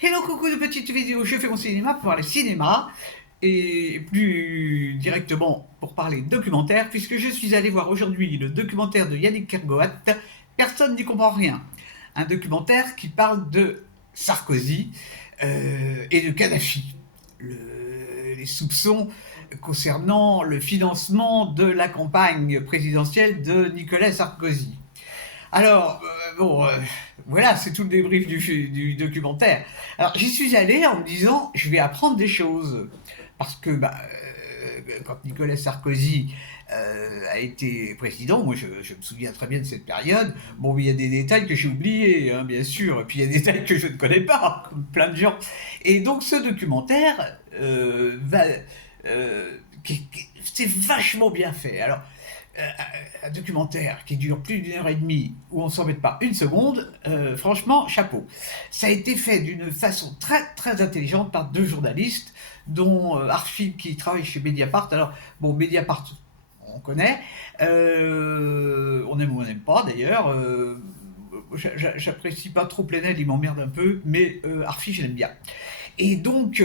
Hello, coucou de petites vidéos, je fais mon cinéma pour parler cinéma et plus directement pour parler documentaire puisque je suis allé voir aujourd'hui le documentaire de Yannick Kergoat, Personne n'y comprend rien. Un documentaire qui parle de Sarkozy et de Kadhafi. Les soupçons concernant le financement de la campagne présidentielle de Nicolas Sarkozy. Alors, voilà, c'est tout le débrief du documentaire. Alors, j'y suis allé en me disant, je vais apprendre des choses. Parce que, quand Nicolas Sarkozy a été président, moi je me souviens très bien de cette période, bon, il y a des détails que j'ai oubliés, hein, bien sûr, et puis il y a des détails que je ne connais pas, comme plein de gens. Et donc, ce documentaire c'est vachement bien fait. Alors, un documentaire qui dure plus d'une heure et demie, où on ne s'embête pas une seconde, franchement, chapeau. Ça a été fait d'une façon très très intelligente par deux journalistes, dont Arfil qui travaille chez Mediapart. Alors, bon, Mediapart, on connaît, on aime ou on n'aime pas d'ailleurs. J'apprécie pas trop Plenel, il m'emmerde un peu, mais Arfil, je l'aime bien. Et donc,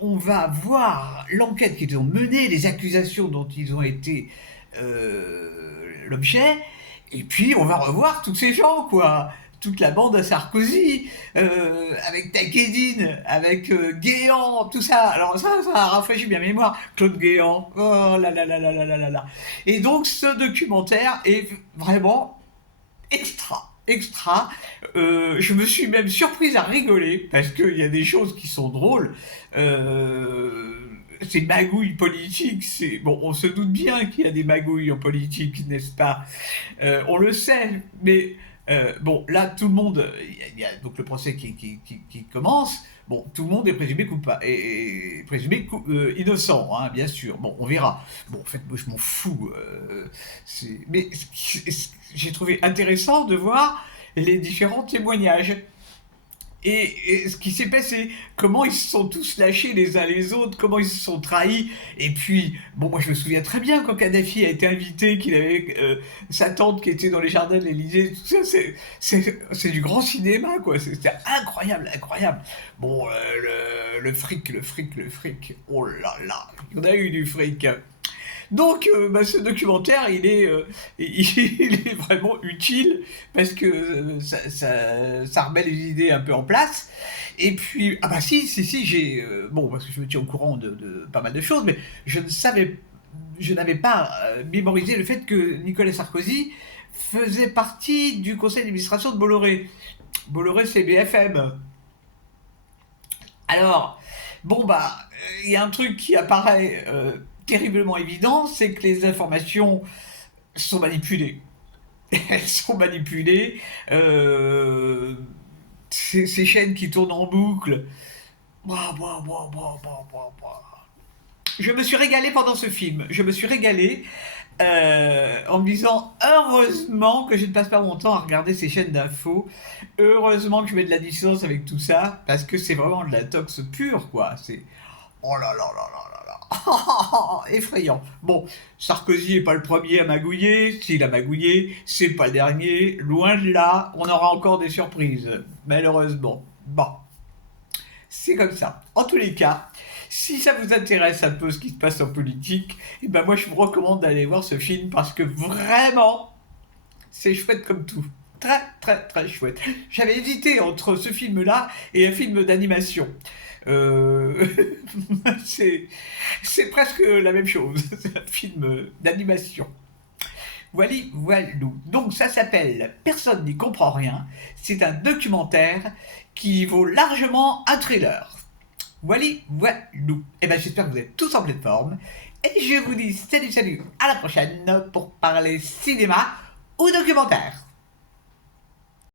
on va voir l'enquête qu'ils ont menée, les accusations dont ils ont été l'objet, et puis on va revoir tous ces gens, quoi. Toute la bande à Sarkozy, avec Takedine, avec Guéant, tout ça. Alors ça a rafraîchi bien mémoire. Claude Guéant, oh là là là là là là là. Et donc ce documentaire est vraiment extra. Je me suis même surprise à rigoler parce qu'il y a des choses qui sont drôles. Ces magouilles politiques, bon, on se doute bien qu'il y a des magouilles en politique, n'est-ce pas? On le sait, mais bon, là, tout le monde, il y a donc le procès qui commence. Bon, tout le monde est présumé coupable et présumé innocent, hein, bien sûr. Bon, on verra. Bon, en fait, moi, je m'en fous. Mais j'ai trouvé intéressant de voir les différents témoignages. Et ce qui s'est passé, comment ils se sont tous lâchés les uns les autres, comment ils se sont trahis. Et puis, bon, moi je me souviens très bien quand Kadhafi a été invité, qu'il avait sa tante qui était dans les jardins de l'Élysée, tout ça, c'est du grand cinéma, quoi. C'était incroyable. Bon, le fric, oh là là, il y en a eu du fric. Donc, ce documentaire, il est vraiment utile parce que ça remet les idées un peu en place. Et puis, ah bah si, j'ai... bon, parce que je me tiens au courant de pas mal de choses, mais je n'avais pas mémorisé le fait que Nicolas Sarkozy faisait partie du conseil d'administration de Bolloré. Bolloré, c'est BFM. Alors, bon, il y a un truc qui apparaît terriblement évident, c'est que les informations sont manipulées. Elles sont manipulées. Ces chaînes qui tournent en boucle. Je me suis régalé pendant ce film. Je me suis régalé en me disant heureusement que je ne passe pas mon temps à regarder ces chaînes d'infos. Heureusement que je mets de la distance avec tout ça, parce que c'est vraiment de la tox pure, quoi. C'est oh là là là là là là. Effrayant. Bon, Sarkozy est pas le premier à magouiller. S'il a magouillé, c'est pas le dernier. Loin de là, on aura encore des surprises. Malheureusement. Bon, c'est comme ça. En tous les cas, si ça vous intéresse un peu ce qui se passe en politique, et ben moi je vous recommande d'aller voir ce film parce que vraiment, c'est chouette comme tout. Très très très chouette. J'avais hésité entre ce film-là et un film d'animation. Euh, c'est presque la même chose. C'est un film d'animation. Voilà. Donc ça s'appelle Personne n'y comprend rien. C'est un documentaire qui vaut largement un thriller. Voilà. Et ben j'espère que vous êtes tous en pleine forme. Et je vous dis salut, à la prochaine pour parler cinéma ou documentaire.